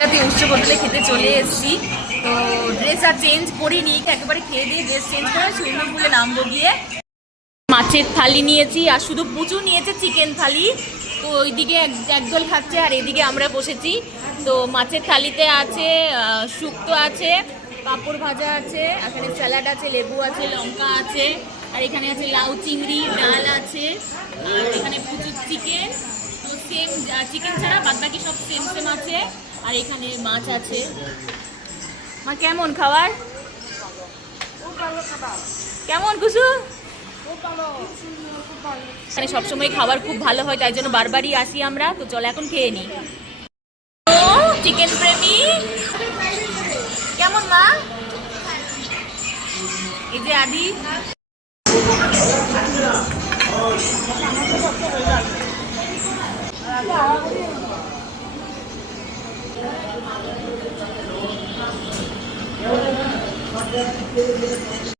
উৎসব হোটেলে খেতে চলে এসেছি। তো ড্রেস আর চেঞ্জ করিনি, একেবারে খেয়ে দিয়ে ড্রেস চেঞ্জ করে সুইমিং পুলে নামবো গিয়ে। মাছের থালি নিয়েছি আর শুধু পুচু নিয়েছে চিকেন থালি। তো ওইদিকে একদল খাচ্ছে আর এদিকে আমরা বসেছি। তো মাছের থালিতে আছে শুক্তো আছে, পাঁপড় ভাজা আছে, এখানে স্যালাড আছে, লেবু আছে, লঙ্কা আছে, আর এখানে আছে লাউ চিংড়ি, ডাল আছে, আর এখানে পুচুর চিকেন। তো সেম চিকেন ছাড়া বাদ বাকি সব সেম সেম আছে। আর এখানে মাছ আছে। মা কেমন খাবার? কেমন কুসু? এখানে সবসময় খাবার খুব ভালো হয়, তাই জন্য বারবারই আসি আমরা। তো চল এখন খেয়ে নিই। ও চিকেন প্রেমী কেমন মা? এই যে আদি।